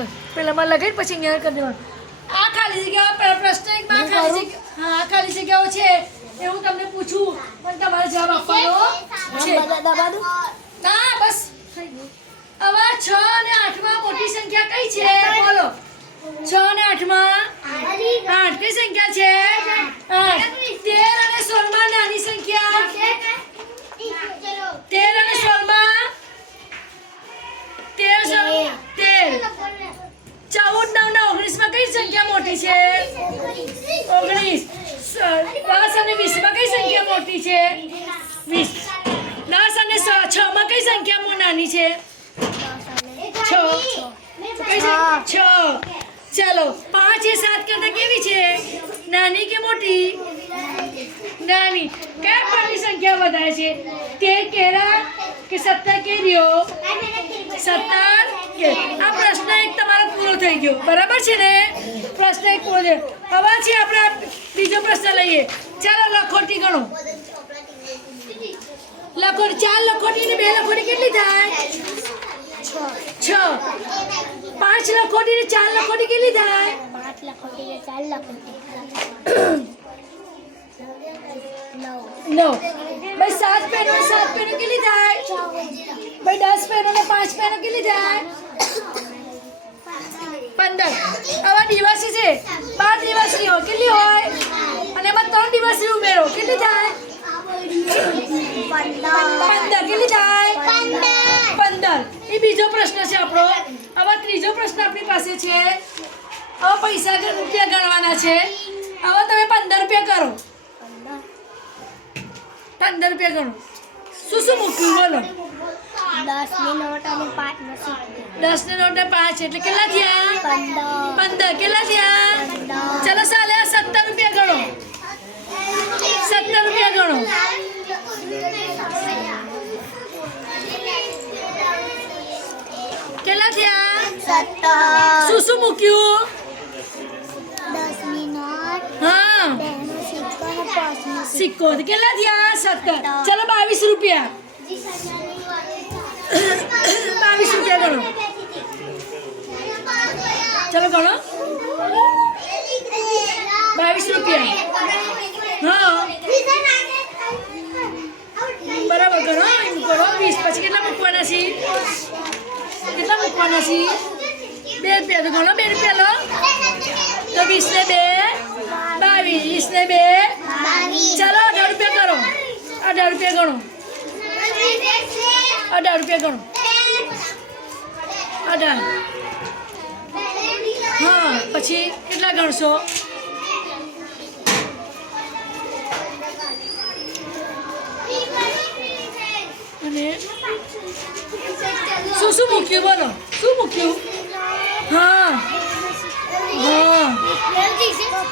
કર પેલા માં લગાઈ પછી અહીંયા કરી દેવાનું આ ખાલી જગ્યાઓ પ્રશ્ન એક માં ખાલી જગ્યા હા ખાલી જગ્યાઓ છે એ હું તમને પૂછું પણ તમારે જવાબ આપવાનો છે દબા દો ના બસ થઈ ગયું હવે 6 અને 8 માં મોટી સંખ્યા કઈ છે બોલો 6 અને 8 માં 8 કઈ સંખ્યા છે 8 13 અને 16 માં નાની સંખ્યા 13 અને 16 માં 13 14 9 ને 19 માં કઈ સંખ્યા મોટી છે 19 10 અને 20 માં કઈ સંખ્યા મોટી છે 20 10 અને 6 માં કઈ સંખ્યા નાની છે 6 चलो 5 એ 7 કરતા કેવી છે નાની કે મોટી નાની કયા પાની સંખ્યા વધારે છે 13 કેરા કે 17 કેરીઓ 17 કે આ પ્રશ્ન એક તમારો પૂરો થઈ ગયો બરાબર છે ને પ્રશ્ન એક પૂરો થયો હવે છે આપણે બીજો પ્રશ્ન લઈએ ચાલો લખોટી ગણો લખોટી 4 લખોટી ને 2 લખોટી કેટલી થાય 6 5 લખોટી ને 4 લખોટી કેટલી થાય 5 લખોટી ને 4 લખોટી 9 ભાઈ 7 પેનો ને 7 પેનો કેટલી થાય ભાઈ 10 પેનો ને 5 પેનો કેટલી થાય 15 આવા દિવસી છે 12 દિવસની હોય કેટલી હોય અને એમાં 3 દિવસની ઉમેરો કેટલી થાય 15 કેટલી થાય 15 એ બીજો પ્રશ્ન છે આપણો હવે ત્રીજો પ્રશ્ન આપણી પાસે છે હવે પૈસા રૂપિયા ગણવાના છે હવે તમે 15 રૂપિયા કરો 15 રૂપિયા ગણો શું મૂક્યું બોલો 10 ની નોટ અને 5 નો સિક્કો 10 ની નોટ ને 5 એટલે કેટલા થયા 15 કેટલા થયા ચલો સાલે 17 રૂપિયા ગણો 17 રૂપિયા ગણો કેટલા થયા 17 શું મૂક્યું 10 ની નોટ હા 2 નો સિક્કો અને 5 નો સિક્કો કેટલા થયા 17 ચલો 22 રૂપિયા 22 રૂપિયા ગણો ચલો ગણો 22 રૂપિયા હા બરાબર ગણો એમ કરો 20 પછી કેટલા મૂકવાના છે કેટલા મૂકવાના છે 2 રૂપિયા તો ગણો 2 રૂપિયા લો તો 20 ને 2 22 ને 2 ચાલો 18 રૂપિયા કરો 18 રૂપિયા ગણો 18 રૂપિયા ગણો 18 હા પછી કેટલા ગણશો અને શું મૂક્યું બોલો શું મૂક્યું હા હા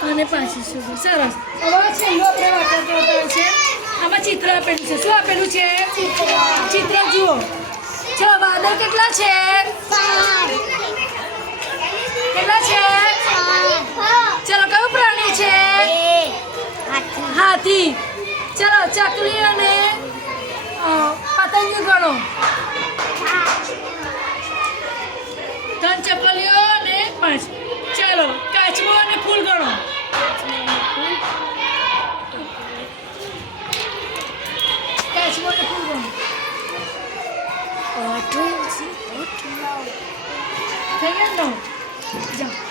અને 25 સરસ હવે છેલ્લું આપણે વાર્તા છે આમાં ચિત્ર આપેલું છે શું આપેલું છે ચિત્ર જુઓ ચલો વાદળ કેટલા છે કેટલા છે ચલો કયું પ્રાણી છે હાથી ચલો ચકલી અને પતંગ ગણો 3 ચકલીઓ અને 5 ચલો કાચબો અને ફૂલ ગણો કાચબો અને ફૂલ ગણો થઈ ગયા 9 જાઓ